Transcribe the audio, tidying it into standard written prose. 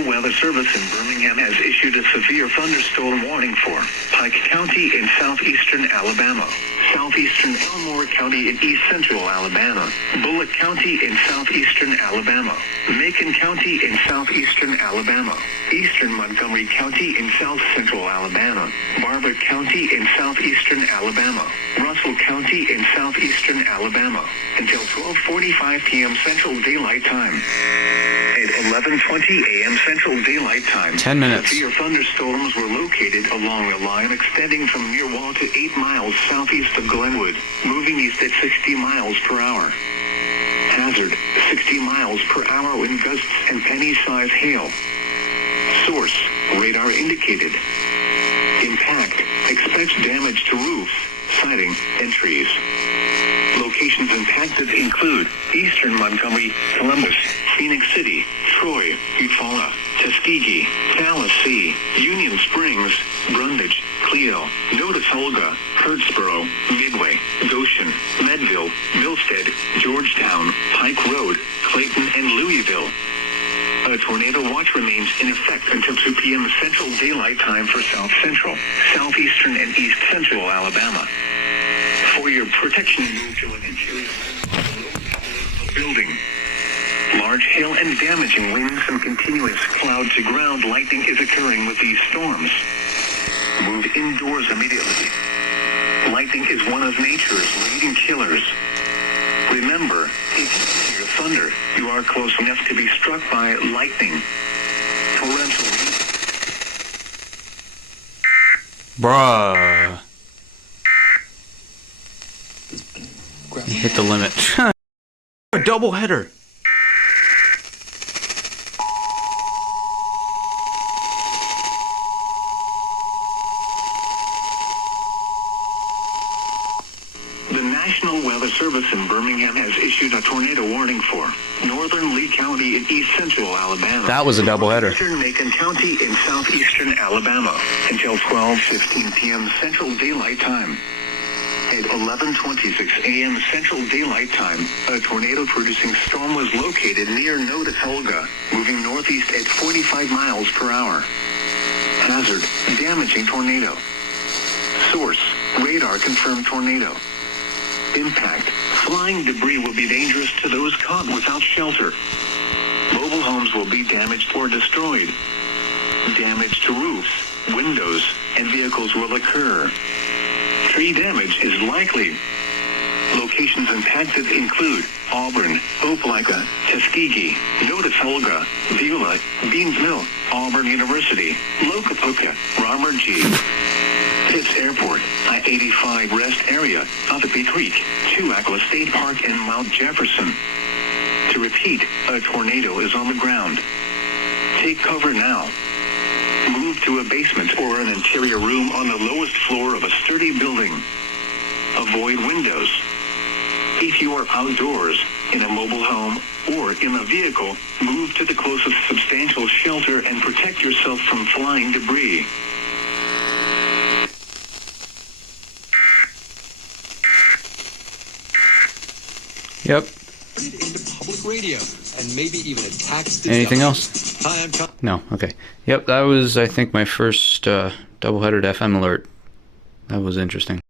National Weather Service in Birmingham has issued a severe thunderstorm warning for Pike County in southeastern Alabama, southeastern Elmore County in east central Alabama, Bullock County in southeastern Alabama, Macon County in southeastern Alabama, eastern Montgomery County in south central Alabama, Barber County in southeastern Alabama, Russell County in southeastern Alabama, until 12:45 p.m. Central Daylight Time. At 11:20 a.m. Central Daylight Time, 10 minutes. severe thunderstorms were located along a line extending from near Wall to 8 miles southeast of Glenwood, moving east at 60 miles per hour. Hazard, 60 miles per hour wind gusts and penny-sized hail. Source, radar indicated. Impact, expects damage to roofs, siding, and trees. Locations impacted include eastern Montgomery, Columbus, Phoenix City, Troy, Eufaula, Tuskegee, Tallahassee, Union Springs, Brundage, Clio, Notasulga, Hurdsboro, Midway, Goshen, Medville, Milstead, Georgetown, Pike Road, Clayton, and Louisville. A tornado watch remains in effect until 2 p.m. Central Daylight Time for South Central, Southeastern, and East Central Alabama. For your protection, move to an interior building. Large hail and damaging winds and continuous cloud-to-ground lightning is occurring with these storms. Move indoors immediately. Lightning is one of nature's leading killers. Remember, if you hear thunder, you are close enough to be struck by lightning. Torrential. Bruh. Hit the limit. A double header. The National Weather Service in Birmingham has issued a tornado warning for northern Lee County in east central Alabama. That was a doubleheader. Eastern Macon County in southeastern Alabama until 12:15 p.m. Central Daylight Time. At 11:26 a.m. Central Daylight Time, a tornado-producing storm was located near Notasulga, moving northeast at 45 miles per hour. Hazard, damaging tornado. Source, radar confirmed tornado. Impact, flying debris will be dangerous to those caught without shelter. Mobile homes will be damaged or destroyed. Damage to roofs, windows, and vehicles will occur. Tree damage is likely. Locations impacted include Auburn, Opelika, Tuskegee, Notasulga, Beulah, Beans Mill, Auburn University, Locapoca, Robert G. Pitts Airport, I-85 rest area, Othipee Creek, Tuacla State Park, and Mount Jefferson. To repeat, a tornado is on the ground. Take cover now. Move to a basement or an interior room on the lowest floor of a sturdy building. Avoid windows. If you are outdoors, in a mobile home, or in a vehicle, move to the closest substantial shelter and protect yourself from flying debris. Yep. Into public radio and maybe even a tax. Anything else? Hi, I'm Tom. No. Okay. Yep. That was, I think, my first doubleheader FM alert. That was interesting.